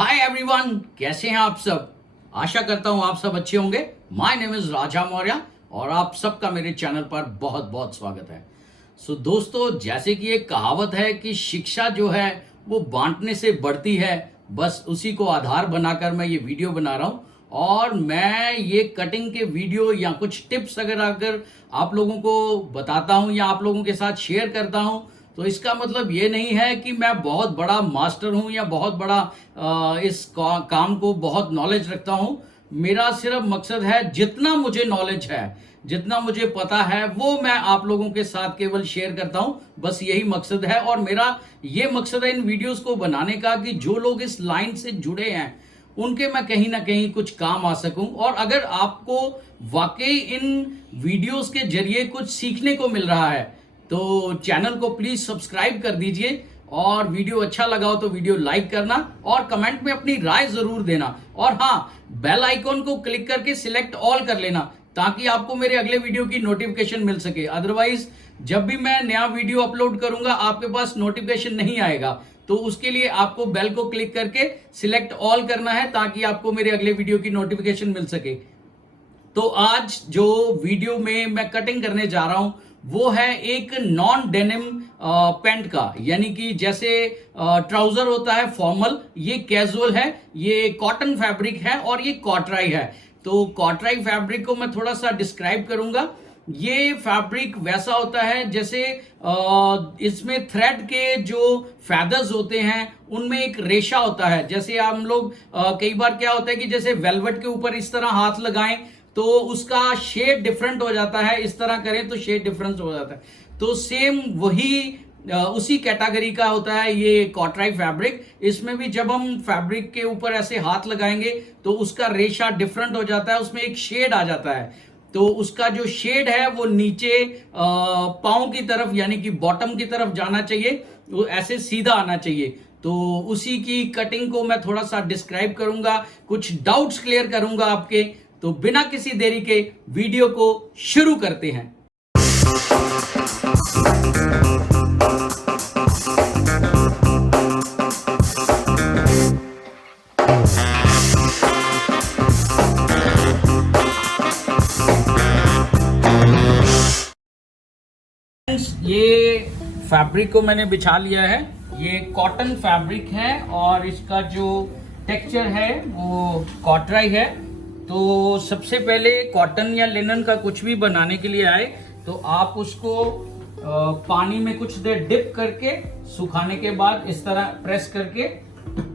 Hi everyone, कैसे हैं आप सब। आशा करता हूं आप सब अच्छे होंगे। माय नेम इज राजा मौर्य और आप सबका मेरे चैनल पर बहुत बहुत स्वागत है। दोस्तों, जैसे कि एक कहावत है कि शिक्षा जो है वो बांटने से बढ़ती है, बस उसी को आधार बनाकर मैं ये वीडियो बना रहा हूं। और मैं ये कटिंग के वीडियो या कुछ टिप्स अगर आप लोगों को बताता हूं या आप लोगों के साथ शेयर करता हूं, तो इसका मतलब ये नहीं है कि मैं बहुत बड़ा मास्टर हूं या बहुत बड़ा इस काम को बहुत नॉलेज रखता हूं। मेरा सिर्फ मकसद है, जितना मुझे नॉलेज है, जितना मुझे पता है, वो मैं आप लोगों के साथ केवल शेयर करता हूं। बस यही मकसद है। और मेरा ये मकसद है इन वीडियोस को बनाने का कि जो लोग इस लाइन से जुड़े हैं उनके मैं कहीं ना कहीं कुछ काम आ सकूं। और अगर आपको वाकई इन वीडियोस के जरिए कुछ सीखने को मिल रहा है तो चैनल को प्लीज सब्सक्राइब कर दीजिए। और वीडियो अच्छा लगा हो तो वीडियो लाइक करना और कमेंट में अपनी राय जरूर देना। और हाँ, बेल आइकॉन को क्लिक करके सिलेक्ट ऑल कर लेना ताकि आपको मेरे अगले वीडियो की नोटिफिकेशन मिल सके। अदरवाइज जब भी मैं नया वीडियो अपलोड करूंगा आपके पास नोटिफिकेशन नहीं आएगा। तो उसके लिए आपको बेल को क्लिक करके सिलेक्ट ऑल करना है ताकि आपको मेरे अगले वीडियो की नोटिफिकेशन मिल सके। तो आज जो वीडियो में मैं कटिंग करने जा रहा हूं वो है एक नॉन डेनिम पैंट का, यानी कि जैसे ट्राउजर होता है फॉर्मल, ये कैजुअल है, ये कॉटन फैब्रिक है और ये कॉटराई है। तो कॉटराई फैब्रिक को मैं थोड़ा सा डिस्क्राइब करूंगा। ये फैब्रिक वैसा होता है जैसे इसमें थ्रेड के जो फैदर्स होते हैं उनमें एक रेशा होता है। जैसे हम लोग कई बार क्या होता है कि जैसे वेलवेट के ऊपर इस तरह हाथ लगाएं तो उसका शेड डिफरेंट हो जाता है, इस तरह करें तो शेड डिफरेंस हो जाता है। तो सेम वही उसी कैटेगरी का होता है ये कॉटराई फैब्रिक। इसमें भी जब हम फैब्रिक के ऊपर ऐसे हाथ लगाएंगे तो उसका रेशा डिफरेंट हो जाता है, उसमें एक शेड आ जाता है। तो उसका जो शेड है वो नीचे पांव की तरफ यानी कि बॉटम की तरफ जाना चाहिए, वो ऐसे सीधा आना चाहिए। तो उसी की कटिंग को मैं थोड़ा सा डिस्क्राइब करूंगा, कुछ डाउट्स क्लियर करूंगा आपके। तो बिना किसी देरी के वीडियो को शुरू करते हैं। ये फैब्रिक को मैंने बिछा लिया है। ये कॉटन फैब्रिक है और इसका जो टेक्सचर है वो कॉटराई है। तो सबसे पहले कॉटन या लिनन का कुछ भी बनाने के लिए आए तो आप उसको पानी में कुछ देर डिप करके सुखाने के बाद इस तरह प्रेस करके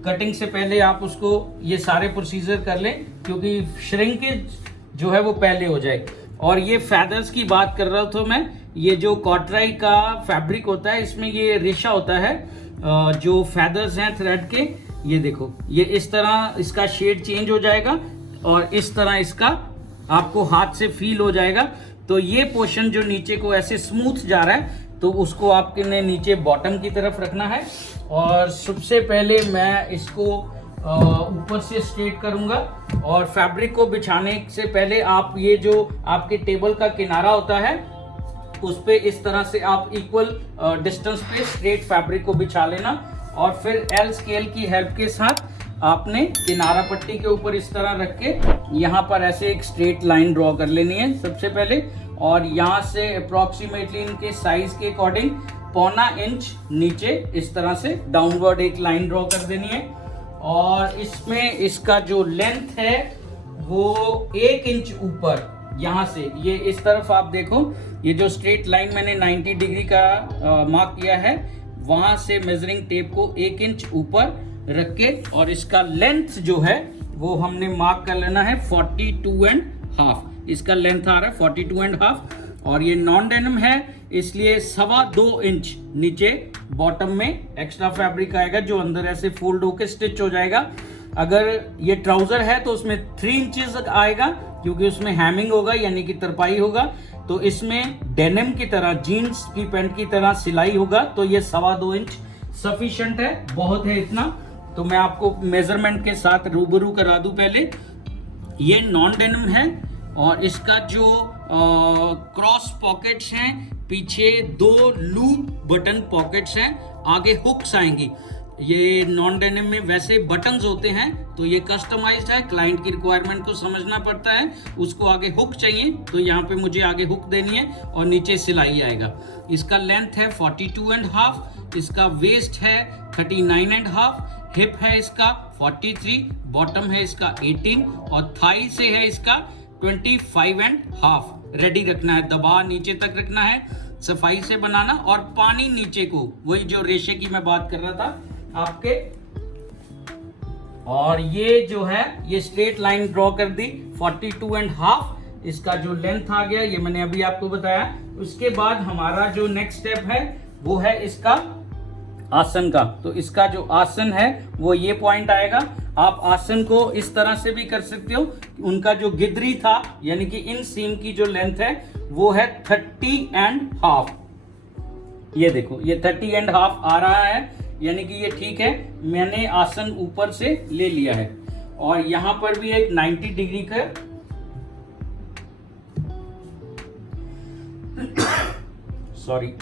कटिंग से पहले आप उसको ये सारे प्रोसीजर कर लें, क्योंकि श्रिंकेज जो है वो पहले हो जाए। और ये फैदर्स की बात कर रहा था मैं। ये जो कॉटराई का फैब्रिक होता है इसमें ये रेशा होता है, जो फैदर्स हैं थ्रेड के, ये देखो, ये इस तरह इसका शेड चेंज हो जाएगा और इस तरह इसका आपको हाथ से फील हो जाएगा। तो ये पोर्शन जो नीचे को ऐसे स्मूथ जा रहा है तो उसको आपने नीचे बॉटम की तरफ रखना है। और सबसे पहले मैं इसको ऊपर से स्ट्रेट करूंगा। और फैब्रिक को बिछाने से पहले आप ये जो आपके टेबल का किनारा होता है उस पे इस तरह से आप इक्वल डिस्टेंस पे स्ट्रेट फैब्रिक को बिछा लेना। और फिर एल स्केल की हेल्प के साथ आपने किनारा पट्टी के ऊपर इस तरह रख के यहाँ पर ऐसे एक स्ट्रेट लाइन ड्रॉ कर लेनी है सबसे पहले। और यहाँ से अप्रोक्सीमेटली इनके साइज के अकॉर्डिंग 1.25 इंच नीचे इस तरह से डाउनवर्ड एक लाइन ड्रॉ कर देनी है। और इसमें इसका जो लेंथ है वो 1 इंच ऊपर यहाँ से, ये इस तरफ आप देखो, ये जो स्ट्रेट लाइन मैंने 90 डिग्री का मार्क किया है वहां से मेजरिंग टेप को 1 इंच ऊपर रख के और इसका लेंथ जो है वो हमने मार्क कर लेना है 42.5। इसका लेंथ आ रहा है 42.5। और ये नॉन डेनिम है इसलिए 2.25 इंच नीचे बॉटम में एक्स्ट्रा फैब्रिक आएगा जो अंदर ऐसे फोल्ड होकर स्टिच हो जाएगा। अगर ये ट्राउजर है तो उसमें 3 इंचेस आएगा क्योंकि उसमें हैमिंग होगा यानी कि तरपाई होगा। तो इसमें डेनिम की तरह, जीन्स की पैंट की तरह सिलाई होगा। तो ये 2.25 इंच सफिशिएंट है, बहुत है इतना। तो मैं आपको मेजरमेंट के साथ रूबरू करा दूं। पहले ये नॉन डेनिम है और इसका जो क्रॉस पॉकेट्स हैं, पीछे 2 लूप बटन पॉकेट्स हैं, आगे हुक्स आएंगी। ये नॉन डेनिम में वैसे बटन्स होते हैं, तो ये कस्टमाइज्ड है, क्लाइंट की रिक्वायरमेंट को समझना पड़ता है। उसको आगे हुक चाहिए तो यहाँ पे मुझे आगे हुक देनी है और नीचे सिलाई आएगा। इसका लेंथ है 42.5, इसका वेस्ट है 39.5, हिप है इसका 43, बॉटम है इसका 18 और थाई से है इसका 25.5। रेडी रखना है, दबा नीचे तक रखना है, सफाई से बनाना और पानी नीचे को, वही जो रेशे की मैं बात कर रहा था आपके। और ये जो है ये स्ट्रेट लाइन ड्रॉ कर दी 42.5, इसका जो लेंथ आ गया ये मैंने अभी आपको बताया। उसके बाद हमारा जो नेक्स्ट स्टेप है वो है इसका आसन का। तो इसका जो आसन है वो ये पॉइंट आएगा। आप आसन को इस तरह से भी कर सकते हो। उनका जो गिदरी था यानी कि इन सीम की जो लेंथ है वो है 30.5। ये देखो ये 30.5 आ रहा है, यानी कि ये ठीक है। मैंने आसन ऊपर से ले लिया है और यहां पर भी एक 90 डिग्री का सॉरी,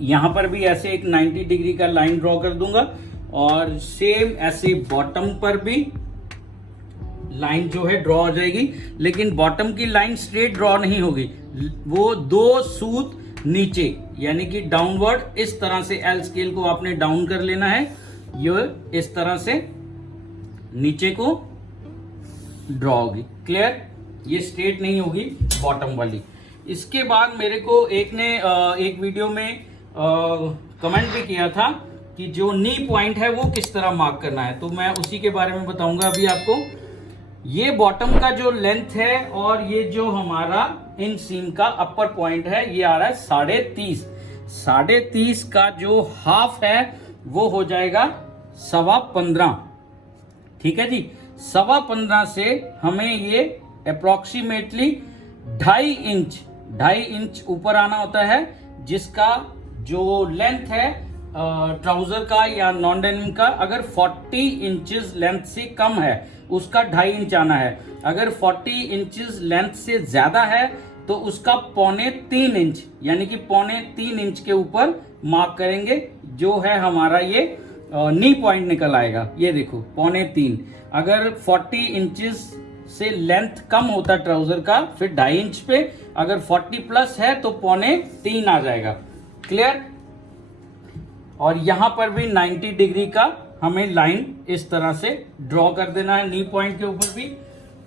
यहां पर भी ऐसे एक 90 डिग्री का लाइन ड्रॉ कर दूंगा और सेम ऐसे बॉटम पर भी लाइन जो है ड्रॉ हो जाएगी। लेकिन बॉटम की लाइन स्ट्रेट ड्रॉ नहीं होगी, वो 2 सूत नीचे यानी कि डाउनवर्ड इस तरह से एल स्केल को आपने डाउन कर लेना है। ये इस तरह से नीचे को ड्रॉ होगी। क्लियर? ये स्ट्रेट नहीं होगी बॉटम वाली। इसके बाद मेरे को एक ने एक वीडियो में कमेंट भी किया था कि जो नी पॉइंट है वो किस तरह मार्क करना है, तो मैं उसी के बारे में बताऊंगा अभी आपको। ये बॉटम का जो लेंथ है और ये जो हमारा इन सीम का अपर पॉइंट है ये आ रहा है 30.5। 30.5 का जो हाफ है वो हो जाएगा 15.25। ठीक है जी, 15.25 से हमें ये अप्रोक्सीमेटली 2.5 इंच ऊपर आना होता है, जिसका जो लेंथ है ट्राउजर का या नॉन डेनिम का, अगर 40 इंचेस लेंथ से कम है उसका 2.5 इंच आना है। अगर 40 इंचेस लेंथ से ज्यादा है तो उसका 3.25 इंच यानी कि 3.25 इंच के ऊपर मार्क करेंगे, जो है हमारा ये नी पॉइंट निकल आएगा। ये देखो 3.25। अगर 40 इंचेस से लेंथ कम होता ट्राउजर का फिर 2.5 इंच पे, अगर 40 प्लस है तो 3.25 आ जाएगा। क्लियर? और यहां पर भी 90 डिग्री का हमें लाइन इस तरह से ड्रॉ कर देना है नी पॉइंट के ऊपर भी।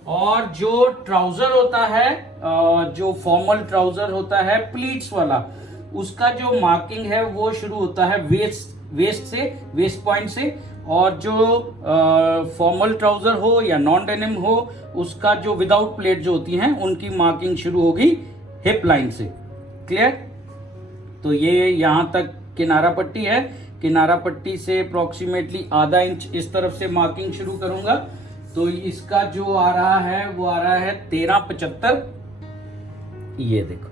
और जो ट्राउजर होता है, जो फॉर्मल ट्राउजर होता है प्लीट्स वाला, उसका जो मार्किंग है वो शुरू होता है वेस्ट पॉइंट से। और जो फॉर्मल ट्राउजर हो या नॉन डेनिम हो उसका जो विदाउट प्लेट जो होती हैं उनकी मार्किंग शुरू होगी हिप लाइन से। क्लियर? तो ये यहां तक किनारा पट्टी है। किनारा पट्टी से अप्रोक्सीमेटली ½ इंच इस तरफ से मार्किंग शुरू करूंगा। तो इसका जो आ रहा है वो आ रहा है 13.75। ये देखो,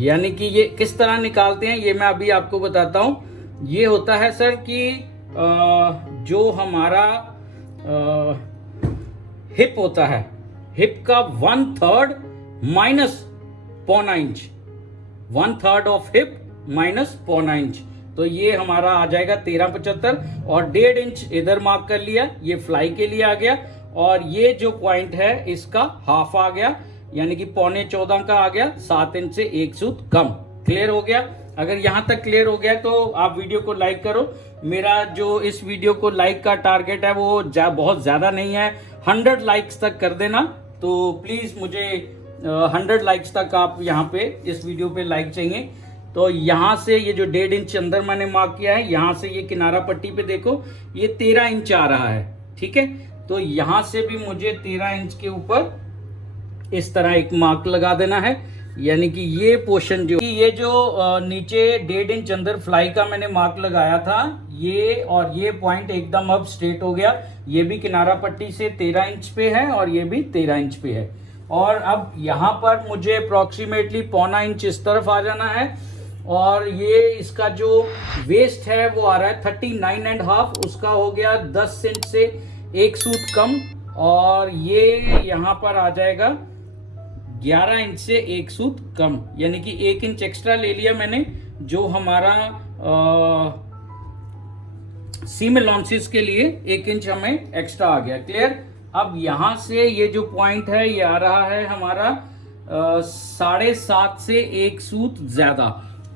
यानी कि ये किस तरह निकालते हैं ये मैं अभी आपको बताता हूं। ये होता है सर कि जो हमारा हिप होता है, हिप का 1/3 minus 0.25 inch, 1/3 of hip minus 0.25 inch, तो ये हमारा आ जाएगा 13.75। और 1.5 इंच इधर मार्क कर लिया, ये फ्लाई के लिए आ गया। और ये जो पॉइंट है इसका हाफ आ गया, यानी कि 13.25 का आ गया, 7 इंच से 1 सूत कम। क्लियर हो गया? अगर यहां तक क्लियर हो गया तो आप वीडियो को लाइक करो। मेरा जो इस वीडियो को लाइक का टारगेट है वो बहुत ज्यादा नहीं है, 100 लाइक्स तक कर देना। तो प्लीज मुझे 100 लाइक्स तक आप यहाँ पे इस वीडियो पे लाइक चाहिए। तो यहां से ये जो 1.5 इंच अंदर मैंने मार्क किया है, यहां से ये किनारा पट्टी पे देखो ये 13 इंच आ रहा है। ठीक है, तो यहां से भी मुझे 13 इंच के ऊपर इस तरह एक मार्क लगा देना है, यानी कि ये पोर्शन जो ये जो नीचे 1.5 इंच अंदर फ्लाई का मैंने मार्क लगाया था, ये और ये पॉइंट एकदम अब स्ट्रेट हो गया। ये भी किनारा पट्टी से 13 इंच पे है और ये भी 13 इंच पे है। और अब यहाँ पर मुझे अप्रोक्सीमेटली 0.25 इंच इस तरफ आ जाना है। और ये इसका जो वेस्ट है वो आ रहा है 39.5, उसका हो गया 10 इंच से 1 सूत कम। और ये यहाँ पर आ जाएगा 11 इंच से 1 सूत कम, यानी कि 1 इंच एक्स्ट्रा ले लिया मैंने। जो हमारा सीम अलाउंसेस के लिए 1 इंच हमें एक्स्ट्रा आ गया। क्लियर। अब यहां से ये जो पॉइंट है ये आ रहा है हमारा 7.5 से 1 सूत ज्यादा,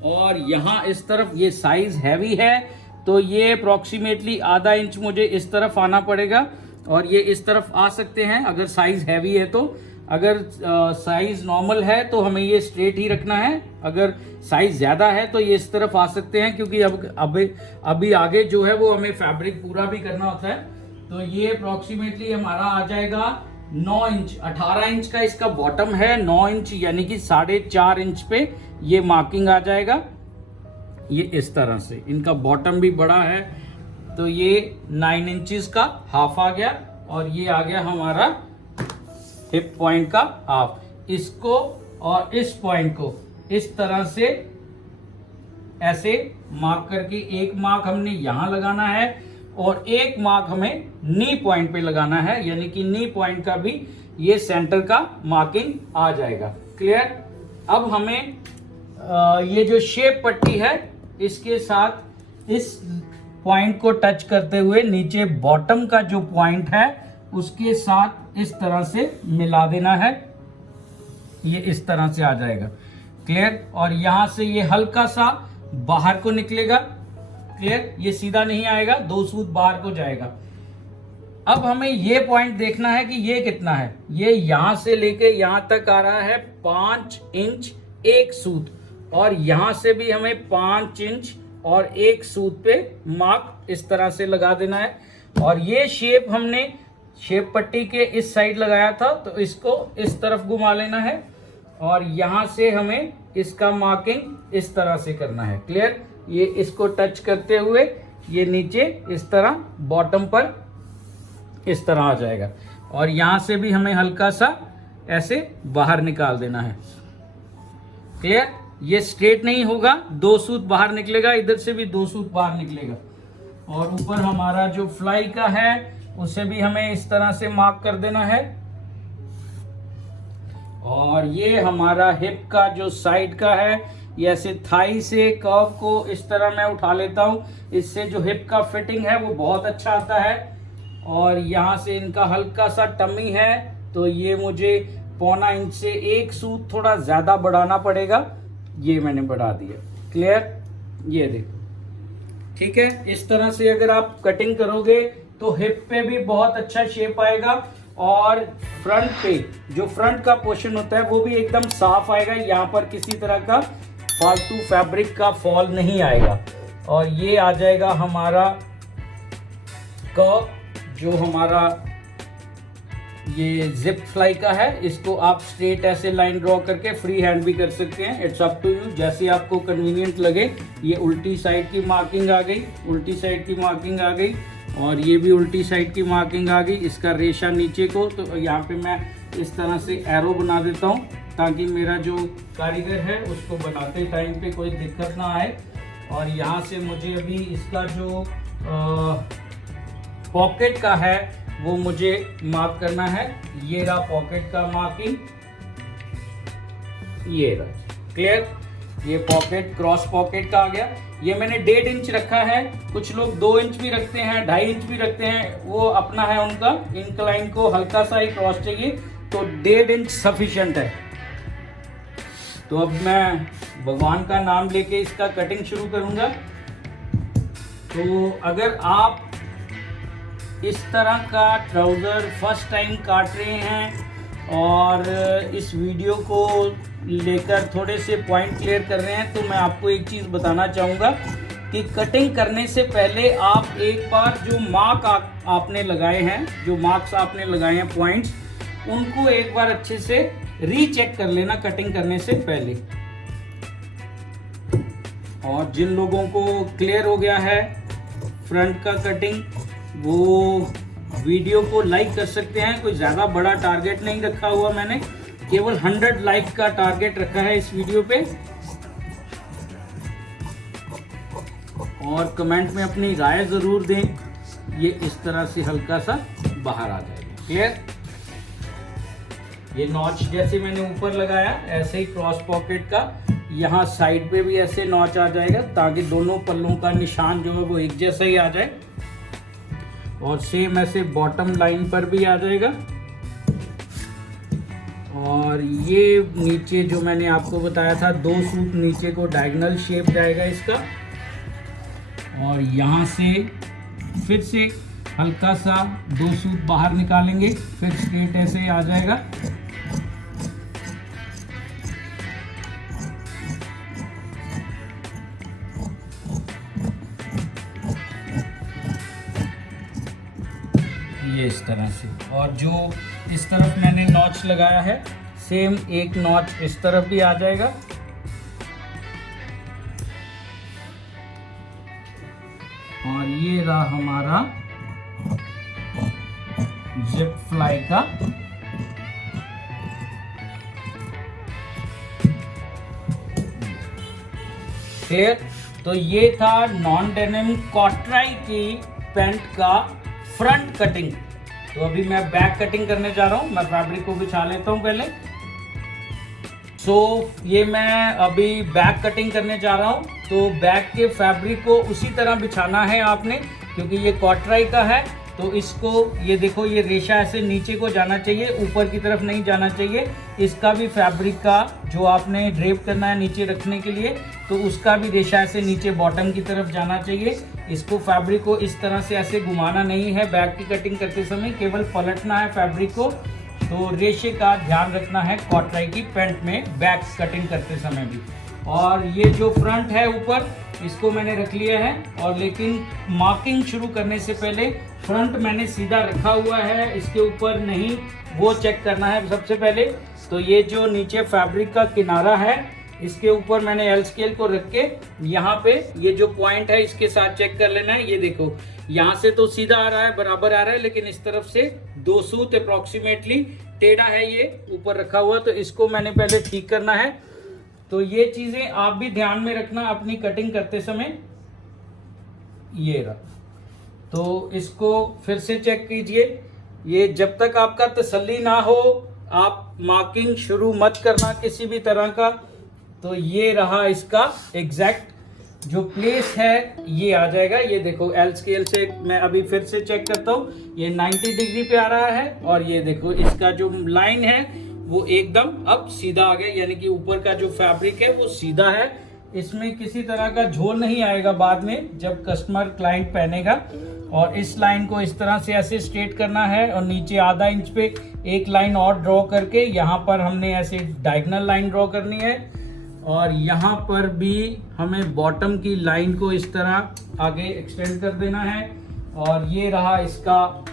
और यहाँ इस तरफ ये साइज हैवी है तो ये अप्रोक्सीमेटली आधा इंच मुझे इस तरफ आना पड़ेगा, और ये इस तरफ आ सकते हैं अगर साइज हैवी है तो। अगर साइज नॉर्मल है तो हमें ये स्ट्रेट ही रखना है, अगर साइज ज्यादा है तो ये इस तरफ आ सकते हैं, क्योंकि अभी आगे जो है वो हमें फैब्रिक पूरा भी करना होता है। तो ये अप्रोक्सीमेटली हमारा आ जाएगा 9 इंच। 18 इंच का इसका बॉटम है, 9 इंच यानी कि 4.5 इंच पे ये मार्किंग आ जाएगा। ये इस तरह से इनका बॉटम भी बड़ा है, तो ये 9 इंचेस का हाफ आ गया, और ये आ गया हमारा हिप पॉइंट का हाफ। इसको और इस पॉइंट को इस तरह से ऐसे मार्क करके एक मार्क हमने यहां लगाना है, और एक मार्क हमें नी पॉइंट पे लगाना है, यानी कि नी पॉइंट का भी ये सेंटर का मार्किंग आ जाएगा। क्लियर। अब हमें ये जो शेप पट्टी है इसके साथ इस पॉइंट को टच करते हुए नीचे बॉटम का जो पॉइंट है उसके साथ इस तरह से मिला देना है। ये इस तरह से आ जाएगा। क्लियर। और यहां से ये हल्का सा बाहर को निकलेगा। क्लियर। ये सीधा नहीं आएगा, 2 सूत बाहर को जाएगा। अब हमें ये पॉइंट देखना है कि ये कितना है। ये यहां से लेके यहां तक आ रहा है 5 इंच 1 सूत, और यहां से भी हमें 5 इंच और 1 सूत पे मार्क इस तरह से लगा देना है। और ये शेप हमने शेप पट्टी के इस साइड लगाया था, तो इसको इस तरफ घुमा लेना है, और यहां से हमें इसका मार्किंग इस तरह से करना है। क्लियर। ये इसको टच करते हुए ये नीचे इस तरह बॉटम पर इस तरह आ जाएगा, और यहां से भी हमें हल्का सा ऐसे बाहर निकाल देना है। क्लियर। ये स्ट्रेट नहीं होगा, 2 सूत बाहर निकलेगा, इधर से भी 2 सूत बाहर निकलेगा। और ऊपर हमारा जो फ्लाई का है उसे भी हमें इस तरह से मार्क कर देना है। और ये हमारा हिप का जो साइड का है, ये ऐसे थाई से कर्व को इस तरह मैं उठा लेता हूं, इससे जो हिप का फिटिंग है वो बहुत अच्छा आता है। और यहाँ से इनका हल्का सा टमी है, तो ये मुझे 1.25 इंच से 1 सूत थोड़ा ज्यादा बढ़ाना पड़ेगा। ये मैंने बढ़ा दिया। क्लियर। ये देखो। ठीक है। इस तरह से अगर आप कटिंग करोगे तो हिप पे भी बहुत अच्छा शेप आएगा, और फ्रंट पे जो फ्रंट का पोर्शन होता है वो भी एकदम साफ आएगा। यहाँ पर किसी तरह का फालतू फैब्रिक का फॉल नहीं आएगा। और ये आ जाएगा हमारा कर्व, जो हमारा ये जिप फ्लाई का है। इसको आप स्ट्रेट ऐसे लाइन ड्रॉ करके फ्री हैंड भी कर सकते हैं, इट्स अप टू यू, जैसे आपको कन्वीनियंट लगे। ये उल्टी साइड की मार्किंग आ गई, उल्टी साइड की मार्किंग आ गई, और ये भी उल्टी साइड की मार्किंग आ गई। इसका रेशा नीचे को, तो यहाँ पे मैं इस तरह से एरो बना देता हूँ, ताकि मेरा जो कारीगर है उसको बनाते टाइम पे कोई दिक्कत ना आए। और यहाँ से मुझे अभी इसका जो पॉकेट का है वो मुझे मार्क करना है। ये रहा पॉकेट का मार्किंग, ये रहा। क्लियर। ये पॉकेट क्रॉस पॉकेट का आ गया। ये मैंने 1.5 इंच रखा है, कुछ लोग 2 इंच भी रखते हैं, 2.5 इंच भी रखते हैं, वो अपना है उनका। इंक्लाइन को हल्का सा ही क्रॉस चाहिए, तो 1.5 इंच सफिशिएंट है। तो अब मैं भगवान का नाम लेके इसका कटिंग शुरू करूंगा। तो अगर आप इस तरह का ट्राउज़र फर्स्ट टाइम काट रहे हैं और इस वीडियो को लेकर थोड़े से पॉइंट क्लियर कर रहे हैं, तो मैं आपको एक चीज़ बताना चाहूँगा कि कटिंग करने से पहले आप एक बार जो मार्क आपने लगाए हैं, जो मार्क्स आपने लगाए हैं पॉइंट्स, उनको एक बार अच्छे से रीचेक कर लेना कटिंग करने से पहले। और जिन लोगों को क्लियर हो गया है फ्रंट का कटिंग, वो वीडियो को लाइक कर सकते हैं। कोई ज़्यादा बड़ा टारगेट नहीं रखा हुआ मैंने, केवल 100 लाइक का टारगेट रखा है इस वीडियो पे। और कमेंट में अपनी राय ज़रूर दें। ये इस तरह से हल्का सा बाहर आ जाएगा। क्लियर। ये नॉच जैसे मैंने ऊपर लगाया, ऐसे ही क्रॉस पॉकेट का यहाँ साइड पे भी ऐसे नॉच आ जाएगा, ताकि दोनों पल्लों का निशान जो है वो एक जैसा ही आ जाए। और सेम ऐसे बॉटम लाइन पर भी आ जाएगा। और ये नीचे जो मैंने आपको बताया था 2 सूत नीचे को डायगोनल शेप जाएगा इसका। और यहाँ से फिर से हल्का सा 2 सूत बाहर निकालेंगे, फिर स्ट्रेट ऐसे आ जाएगा। ये इस तरह से। और जो इस तरफ मैंने नॉच लगाया है सेम एक नॉच इस तरफ भी आ जाएगा। और ये रहा हमारा जिप फ्लाई का क्लियर। तो ये था नॉन डेनिम कॉटराई की पैंट का फ्रंट कटिंग। तो अभी मैं बैक कटिंग करने जा रहा हूं। मैं फैब्रिक को बिछा लेता हूं पहले। ये मैं अभी बैक कटिंग करने जा रहा हूं। तो बैक के फैब्रिक को उसी तरह बिछाना है आपने, क्योंकि ये कॉटराई का है। तो इसको ये देखो, ये रेशा ऐसे नीचे को जाना चाहिए, ऊपर की तरफ नहीं जाना चाहिए। इसका भी फैब्रिक का जो आपने ड्रेप करना है नीचे रखने के लिए, तो उसका भी रेशा ऐसे नीचे बॉटम की तरफ जाना चाहिए। इसको फैब्रिक को इस तरह से ऐसे घुमाना नहीं है बैक की कटिंग करते समय, केवल पलटना है फैब्रिक को। तो रेशे का ध्यान रखना है कॉटराई की पैंट में बैक कटिंग करते समय भी। और ये जो फ्रंट है ऊपर, इसको मैंने रख लिया है। और लेकिन मार्किंग शुरू करने से पहले फ्रंट मैंने सीधा रखा हुआ है, इसके ऊपर नहीं, वो चेक करना है सबसे पहले। तो ये जो नीचे फैब्रिक का किनारा है, इसके ऊपर मैंने एल स्केल को रख के यहाँ पे ये जो पॉइंट है इसके साथ चेक कर लेना है। ये देखो, यहाँ से तो सीधा आ रहा है, बराबर आ रहा है, लेकिन इस तरफ से 2 सूत अप्रोक्सीमेटली टेढ़ा है ये ऊपर रखा हुआ। तो इसको मैंने पहले ठीक करना है। तो ये चीजें आप भी ध्यान में रखना अपनी कटिंग करते समय। ये रहा, तो इसको फिर से चेक कीजिए। ये जब तक आपका तसल्ली ना हो, आप मार्किंग शुरू मत करना किसी भी तरह का। तो ये रहा इसका एग्जैक्ट जो प्लेस है, ये आ जाएगा। ये देखो, एल स्केल से मैं अभी फिर से चेक करता हूँ, ये 90 डिग्री पे आ रहा है। और ये देखो, इसका जो लाइन है वो एकदम अब सीधा आ गया, यानी कि ऊपर का जो फैब्रिक है वो सीधा है। इसमें किसी तरह का झोल नहीं आएगा बाद में जब कस्टमर क्लाइंट पहनेगा। और इस लाइन को इस तरह से ऐसे स्ट्रेट करना है। और नीचे आधा इंच पे एक लाइन और ड्रॉ करके यहाँ पर हमने ऐसे डायगोनल लाइन ड्रॉ करनी है। और यहाँ पर भी हमें बॉटम की लाइन को इस तरह आगे एक्सटेंड कर देना है। और ये रहा इसका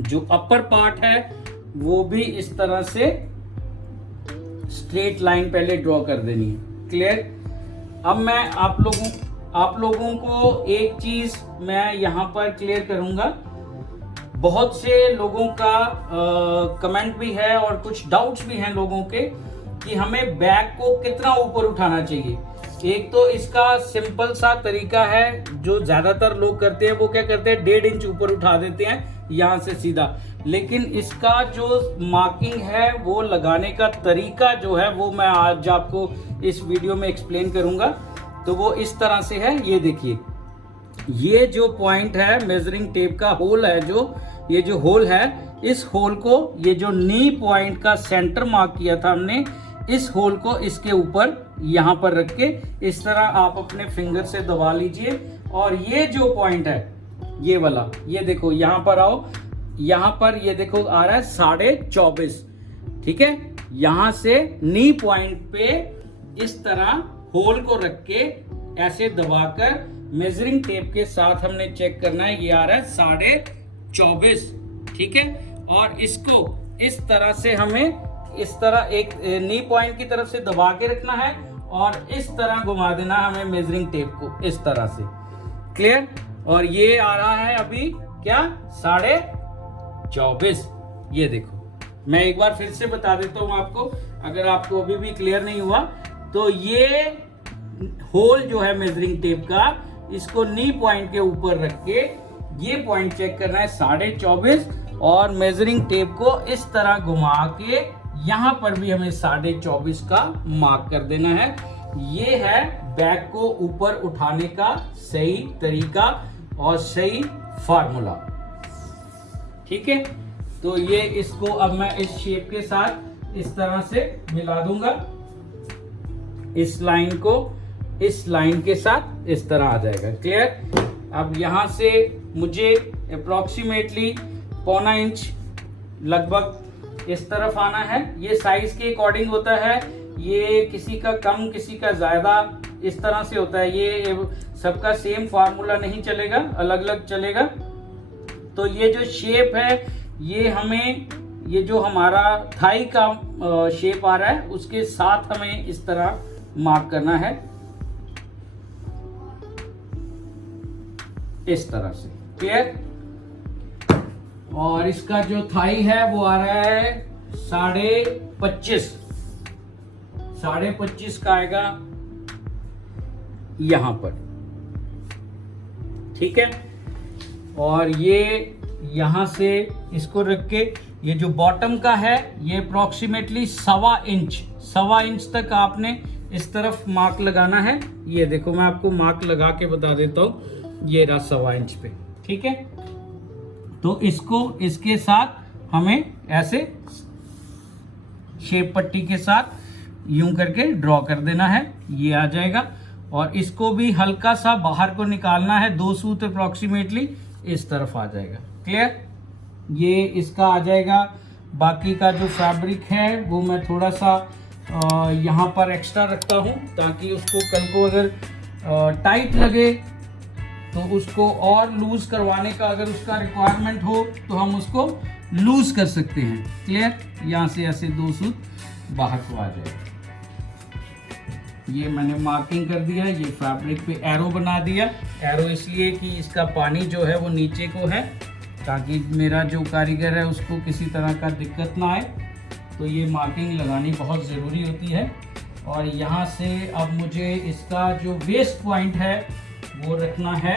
जो अपर पार्ट है, वो भी इस तरह से स्ट्रेट लाइन पहले ड्रॉ कर देनी है। क्लियर। अब मैं आप लोगों को एक चीज मैं यहाँ पर क्लियर करूंगा। बहुत से लोगों का कमेंट भी है और कुछ डाउट्स भी हैं लोगों के कि हमें बैग को कितना ऊपर उठाना चाहिए। एक तो इसका सिंपल सा तरीका है जो ज्यादातर लोग करते हैं, वो क्या करते हैं, 1.5 इंच ऊपर उठा देते हैं यहाँ से सीधा। लेकिन इसका जो मार्किंग है, वो लगाने का तरीका जो है, वो मैं आज आपको इस वीडियो में एक्सप्लेन करूंगा। तो वो इस तरह से है। ये देखिए, ये जो पॉइंट है मेजरिंग टेप का होल है, ये जो होल है, इस होल को, ये जो नी पॉइंट का सेंटर मार्क किया था हमने, इस होल को इसके ऊपर यहाँ पर रख के इस तरह आप अपने फिंगर से दबा लीजिए। और ये जो पॉइंट है, ये वाला, ये देखो, यहाँ पर आओ, यहाँ पर ये देखो आ रहा है 24.5। ठीक है, यहाँ से नी पॉइंट पे इस तरह होल को रख के ऐसे दबाकर मेजरिंग टेप के साथ हमने चेक करना है। ये आ रहा है 24.5। ठीक है, और इसको इस तरह से हमें इस तरह एक नी पॉइंट की तरफ से दबा के रखना है और इस तरह घुमा देना हमें मेजरिंग टेप को इस तरह से। क्लियर। और ये आ रहा है अभी क्या, 24.5। ये देखो, मैं एक बार फिर से बता देता हूं आपको, अगर आपको अभी भी क्लियर नहीं हुआ। तो ये होल जो है मेजरिंग टेप का, इसको नी पॉइंट के ऊपर रख के ये पॉइंट चेक करना है 24.5। और मेजरिंग टेप को इस तरह घुमा के यहाँ पर भी हमें 24.5 का मार्क कर देना है। ये है बैग को ऊपर उठाने का सही तरीका और सही फार्मूला। ठीक है, तो ये इसको अब मैं इस शेप के साथ इस तरह से मिला दूंगा, इस लाइन को इस लाइन के साथ इस तरह आ जाएगा। क्लियर। अब यहां से मुझे अप्रोक्सीमेटली 1.25 इंच लगभग इस तरफ आना है। ये साइज के अकॉर्डिंग होता है, ये किसी का कम किसी का ज्यादा इस तरह से होता है। ये सबका सेम फार्मूला नहीं चलेगा, अलग अलग चलेगा। तो ये जो शेप है ये हमें, ये जो हमारा थाई का शेप आ रहा है उसके साथ हमें इस तरह मार्क करना है, इस तरह से। क्लियर। और इसका जो थाई है वो आ रहा है 25.5 का आएगा यहां पर। ठीक है। और ये यहां से इसको रख के ये जो बॉटम का है ये अप्रोक्सीमेटली 1.25 इंच तक आपने इस तरफ मार्क लगाना है। ये देखो मैं आपको मार्क लगा के बता देता हूं, ये रहा 1.25 इंच पे। ठीक है। तो इसको इसके साथ हमें ऐसे शेप पट्टी के साथ यूं करके ड्रॉ कर देना है, ये आ जाएगा। और इसको भी हल्का सा बाहर को निकालना है, 2 सूत अप्रोक्सीमेटली इस तरफ आ जाएगा। क्लियर। ये इसका आ जाएगा। बाकी का जो फैब्रिक है वो मैं थोड़ा सा यहाँ पर एक्स्ट्रा रखता हूँ ताकि उसको कल को अगर टाइट लगे तो उसको और लूज करवाने का अगर उसका रिक्वायरमेंट हो तो हम उसको लूज कर सकते हैं। क्लियर। यहाँ से ऐसे 2 सूत बाहर को आ जाएगा। ये मैंने मार्किंग कर दिया, ये फैब्रिक पे एरो बना दिया। एरो इसलिए कि इसका पानी जो है वो नीचे को है ताकि मेरा जो कारीगर है उसको किसी तरह का दिक्कत ना आए। तो ये मार्किंग लगानी बहुत ज़रूरी होती है। और यहाँ से अब मुझे इसका जो वेस्ट पॉइंट है वो रखना है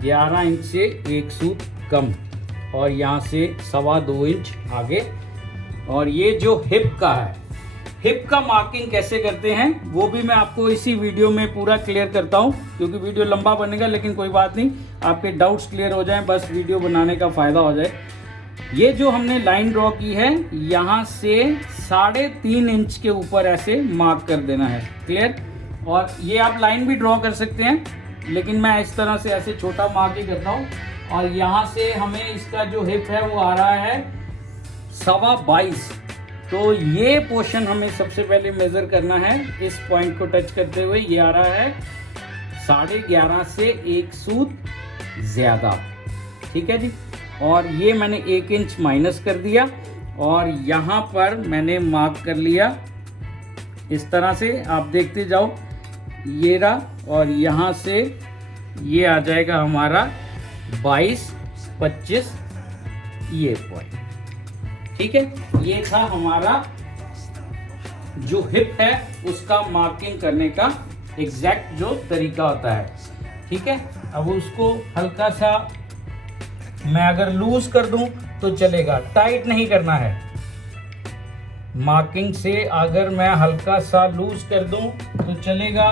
11 इंच से 1 सूत कम, और यहाँ से 2.25 इंच आगे। और ये जो हिप का है, हिप का मार्किंग कैसे करते हैं वो भी मैं आपको इसी वीडियो में पूरा क्लियर करता हूँ, क्योंकि वीडियो लंबा बनेगा। लेकिन कोई बात नहीं, आपके डाउट्स क्लियर हो जाएं, बस वीडियो बनाने का फायदा हो जाए। ये जो हमने लाइन ड्रॉ की है यहाँ से 3.5 इंच के ऊपर ऐसे मार्क कर देना है। क्लियर। और ये आप लाइन भी ड्रॉ कर सकते हैं, लेकिन मैं इस तरह से ऐसे छोटा मार्क ही करता हूँ। और यहाँ से हमें इसका जो हिप है वो आ रहा है 22.25। तो ये पोर्शन हमें सबसे पहले मेजर करना है। इस पॉइंट को टच करते हुए ये आ रहा है 11.5 से 1 सूत ज्यादा। ठीक है जी। और ये मैंने 1 इंच माइनस कर दिया और यहाँ पर मैंने मार्क कर लिया इस तरह से। आप देखते जाओ, ये रहा। और यहाँ से ये आ जाएगा हमारा 22-25 ये पॉइंट। ठीक है। ये था हमारा जो हिप है उसका मार्किंग करने का एग्जैक्ट जो तरीका होता है। ठीक है। अब उसको हल्का सा मैं अगर लूज कर दूं तो चलेगा, टाइट नहीं करना है। मार्किंग से अगर मैं हल्का सा लूज कर दूं तो चलेगा,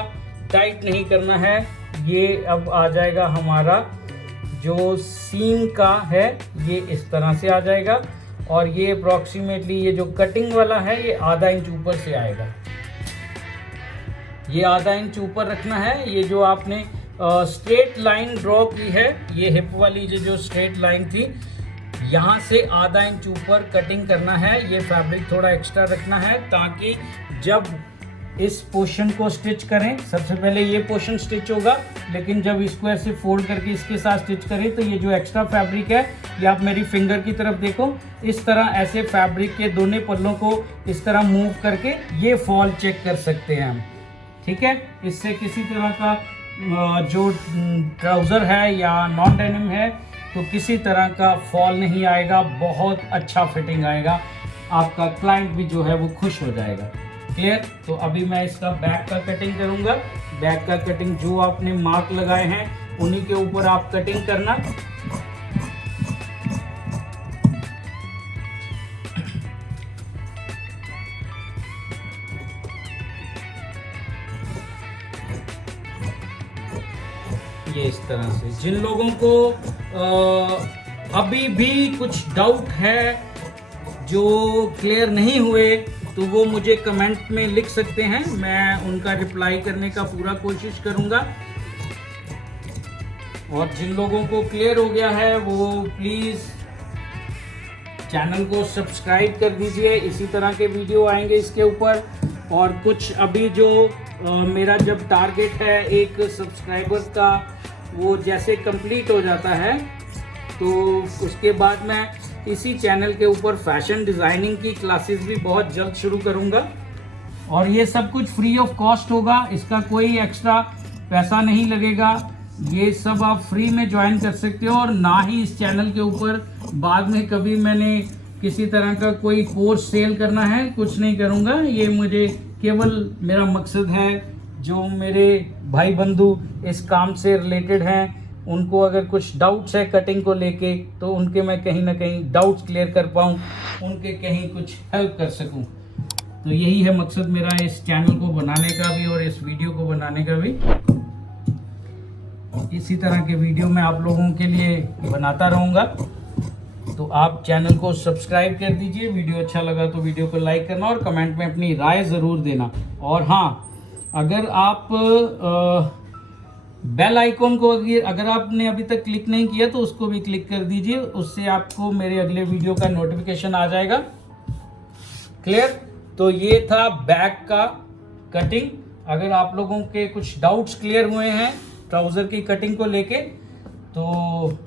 टाइट नहीं करना है। ये अब आ जाएगा हमारा जो सीम का है ये इस तरह से आ जाएगा। और ये अप्रोक्सीमेटली ये जो कटिंग वाला है ये आधा इंच ऊपर से आएगा। ये आधा इंच ऊपर रखना है। ये जो आपने स्ट्रेट लाइन ड्रॉ की है, ये हिप वाली जो स्ट्रेट लाइन थी, यहाँ से आधा इंच ऊपर कटिंग करना है। ये फैब्रिक थोड़ा एक्स्ट्रा रखना है ताकि जब इस पोर्शन को स्टिच करें, सबसे पहले ये पोर्शन स्टिच होगा, लेकिन जब इसको ऐसे फोल्ड करके इसके साथ स्टिच करें तो ये जो एक्स्ट्रा फैब्रिक है, ये आप मेरी फिंगर की तरफ देखो, इस तरह ऐसे फैब्रिक के दोनों पल्लों को इस तरह मूव करके ये फॉल चेक कर सकते हैं हम। ठीक है। इससे किसी तरह का जो ट्राउज़र है या नॉन डेनिम है तो किसी तरह का फॉल नहीं आएगा, बहुत अच्छा फिटिंग आएगा, आपका क्लाइंट भी जो है वो खुश हो जाएगा। क्लियर। तो अभी मैं इसका बैक का कटिंग करूंगा। बैक का कटिंग जो आपने मार्क लगाए हैं उन्हीं के ऊपर आप कटिंग करना। इस तरह से। जिन लोगों को अभी भी कुछ डाउट है, जो क्लियर नहीं हुए, तो वो मुझे कमेंट में लिख सकते हैं, मैं उनका रिप्लाई करने का पूरा कोशिश करूंगा। और जिन लोगों को क्लियर हो गया है वो प्लीज़ चैनल को सब्सक्राइब कर दीजिए। इसी तरह के वीडियो आएंगे इसके ऊपर। और कुछ अभी जो मेरा जब टारगेट है एक सब्सक्राइबर का, वो जैसे कंप्लीट हो जाता है तो उसके बाद मैं इसी चैनल के ऊपर फैशन डिज़ाइनिंग की क्लासेस भी बहुत जल्द शुरू करूंगा। और ये सब कुछ फ्री ऑफ कॉस्ट होगा, इसका कोई एक्स्ट्रा पैसा नहीं लगेगा। ये सब आप फ्री में ज्वाइन कर सकते हो। और ना ही इस चैनल के ऊपर बाद में कभी मैंने किसी तरह का कोई कोर्स सेल करना है, कुछ नहीं करूँगा। ये मुझे केवल मेरा मकसद है, जो मेरे भाई बंधु इस काम से रिलेटेड हैं, उनको अगर कुछ डाउट्स है कटिंग को लेके, तो उनके मैं कहीं ना कहीं डाउट्स क्लियर कर पाऊँ, उनके कहीं कुछ हेल्प कर सकूँ। तो यही है मकसद मेरा इस चैनल को बनाने का भी और इस वीडियो को बनाने का भी। इसी तरह के वीडियो मैं आप लोगों के लिए बनाता रहूँगा। तो आप चैनल को सब्सक्राइब कर दीजिए। वीडियो अच्छा लगा तो वीडियो को लाइक करना और कमेंट में अपनी राय ज़रूर देना। और हाँ, अगर आप बेल आइकॉन को अगर आपने अभी तक क्लिक नहीं किया तो उसको भी क्लिक कर दीजिए, उससे आपको मेरे अगले वीडियो का नोटिफिकेशन आ जाएगा। क्लियर? तो ये था बैक का कटिंग। अगर आप लोगों के कुछ डाउट्स क्लियर हुए हैं ट्राउज़र की कटिंग को लेके, तो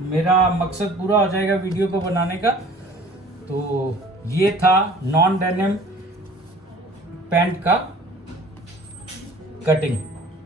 मेरा मकसद पूरा हो जाएगा वीडियो को बनाने का। तो ये था नॉन डेनिम पैंट का कटिंग।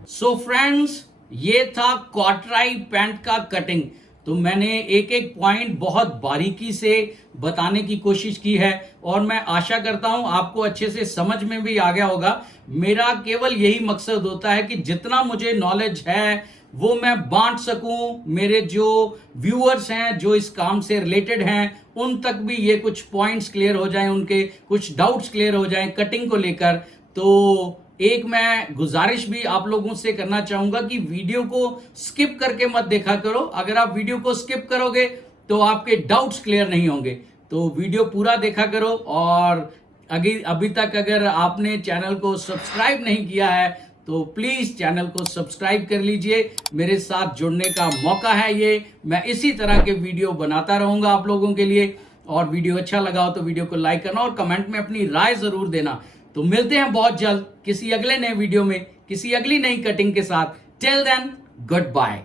सो फ्रेंड्स, ये था कॉटराई पैंट का कटिंग। तो मैंने एक एक पॉइंट बहुत बारीकी से बताने की कोशिश की है और मैं आशा करता हूं आपको अच्छे से समझ में भी आ गया होगा। मेरा केवल यही मकसद होता है कि जितना मुझे नॉलेज है वो मैं बांट सकूं, मेरे जो व्यूअर्स हैं जो इस काम से रिलेटेड हैं उन तक भी ये कुछ पॉइंट्स क्लियर हो जाएं, उनके कुछ डाउट्स क्लियर हो जाएं कटिंग को लेकर। तो एक मैं गुजारिश भी आप लोगों से करना चाहूंगा कि वीडियो को स्किप करके मत देखा करो। अगर आप वीडियो को स्किप करोगे तो आपके डाउट्स क्लियर नहीं होंगे। तो वीडियो पूरा देखा करो। और अभी तक अगर आपने चैनल को सब्सक्राइब नहीं किया है तो प्लीज चैनल को सब्सक्राइब कर लीजिए। मेरे साथ जुड़ने का मौका है ये। मैं इसी तरह के वीडियो बनाता रहूंगा आप लोगों के लिए। और वीडियो अच्छा लगा हो तो वीडियो को लाइक करना और कमेंट में अपनी राय जरूर देना। तो मिलते हैं बहुत जल्द किसी अगले नए वीडियो में, किसी अगली नई कटिंग के साथ। Till then, good bye.